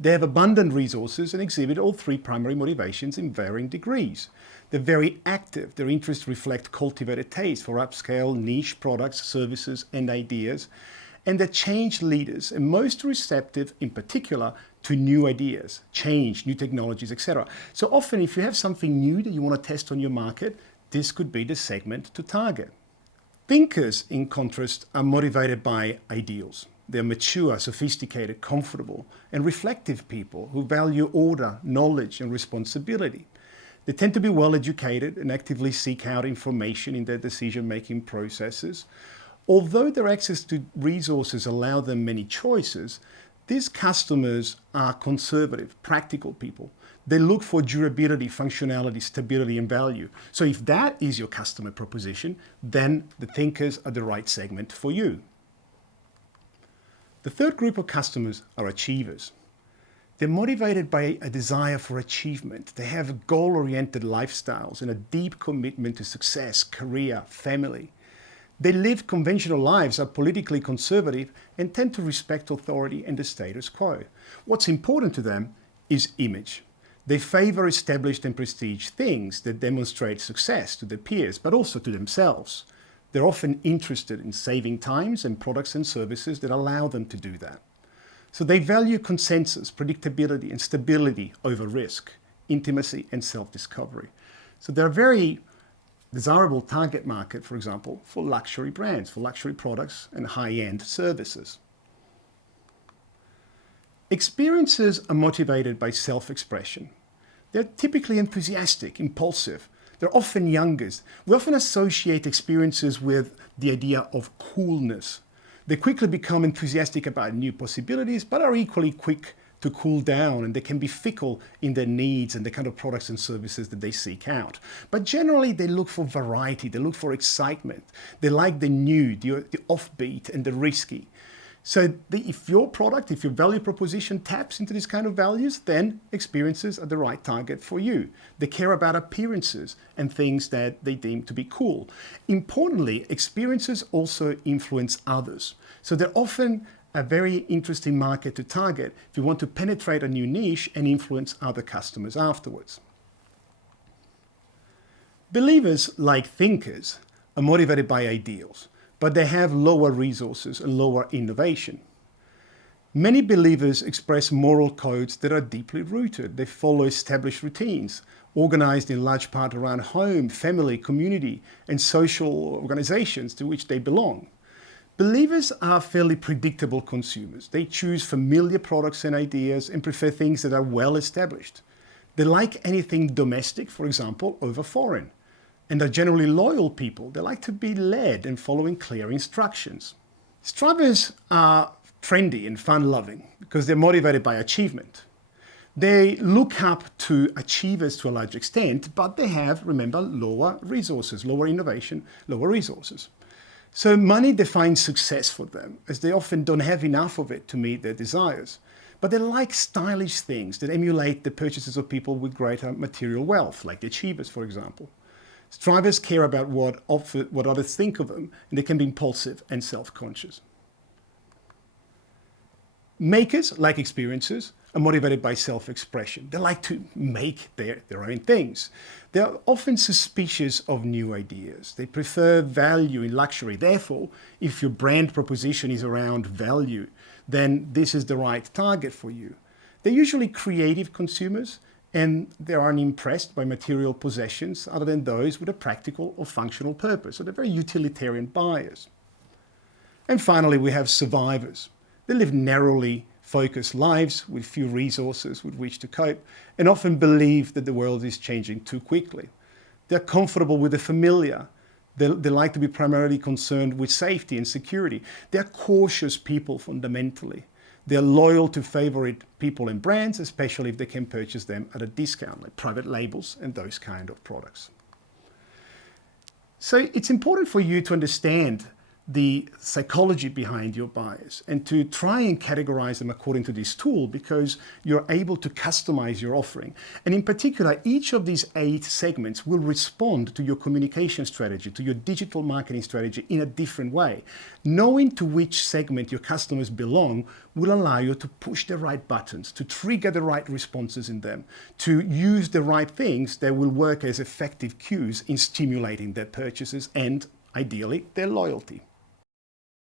They have abundant resources and exhibit all three primary motivations in varying degrees. They're very active. Their interests reflect cultivated taste for upscale niche products, services, and ideas. And they're change leaders and most receptive in particular to new ideas, change, new technologies, etc. So often if you have something new that you want to test on your market, this could be the segment to target. Thinkers, in contrast, are motivated by ideals. They're mature, sophisticated, comfortable, and reflective people who value order, knowledge, and responsibility. They tend to be well educated and actively seek out information in their decision-making processes. Although their access to resources allow them many choices, these customers are conservative, practical people. They look for durability, functionality, stability, and value. So if that is your customer proposition, then the thinkers are the right segment for you. The third group of customers are achievers. They're motivated by a desire for achievement. They have goal-oriented lifestyles and a deep commitment to success, career, family. They live conventional lives, are politically conservative, and tend to respect authority and the status quo. What's important to them is image. They favor established and prestige things that demonstrate success to their peers, but also to themselves. They're often interested in saving times and products and services that allow them to do that. So they value consensus, predictability, and stability over risk, intimacy, and self-discovery. So they're a very desirable target market, for example, for luxury brands, for luxury products and high-end services. Experiences are motivated by self-expression. They're typically enthusiastic, impulsive. They're often youngest. We often associate experiences with the idea of coolness. They quickly become enthusiastic about new possibilities, but are equally quick to cool down, and they can be fickle in their needs and the kind of products and services that they seek out. But generally, they look for variety, they look for excitement. They like the new, the offbeat, and the risky. So if your product, if your value proposition taps into these kind of values, then experiences are the right target for you. They care about appearances and things that they deem to be cool. Importantly, experiences also influence others. So they're often a very interesting market to target if you want to penetrate a new niche and influence other customers afterwards. Believers, like thinkers, are motivated by ideals, but they have lower resources and lower innovation. Many believers express moral codes that are deeply rooted. They follow established routines, organized in large part around home, family, community, and social organizations to which they belong. Believers are fairly predictable consumers. They choose familiar products and ideas and prefer things that are well established. They like anything domestic, for example, over foreign, and are generally loyal people. They like to be led and following clear instructions. Strivers are trendy and fun-loving because they're motivated by achievement. They look up to achievers to a large extent, but they have, remember, lower resources, lower innovation, lower resources. So money defines success for them, as they often don't have enough of it to meet their desires. But they like stylish things that emulate the purchases of people with greater material wealth, like the achievers, for example. Strivers care about what others think of them, and they can be impulsive and self-conscious. Makers, like experiencers, are motivated by self-expression. They like to make their own things. They're often suspicious of new ideas. They prefer value in luxury. Therefore, if your brand proposition is around value, then this is the right target for you. They're usually creative consumers, and they aren't impressed by material possessions other than those with a practical or functional purpose. So they're very utilitarian buyers. And finally, we have survivors. They live narrowly focused lives with few resources with which to cope, and often believe that the world is changing too quickly. They're comfortable with the familiar. They like to be primarily concerned with safety and security. They're cautious people fundamentally. They're loyal to favorite people and brands, especially if they can purchase them at a discount, like private labels and those kind of products. So it's important for you to understand the psychology behind your buyers and to try and categorize them according to this tool, because you're able to customize your offering. And in particular, each of these 8 segments will respond to your communication strategy, to your digital marketing strategy in a different way. Knowing to which segment your customers belong will allow you to push the right buttons, to trigger the right responses in them, to use the right things that will work as effective cues in stimulating their purchases and, ideally, their loyalty.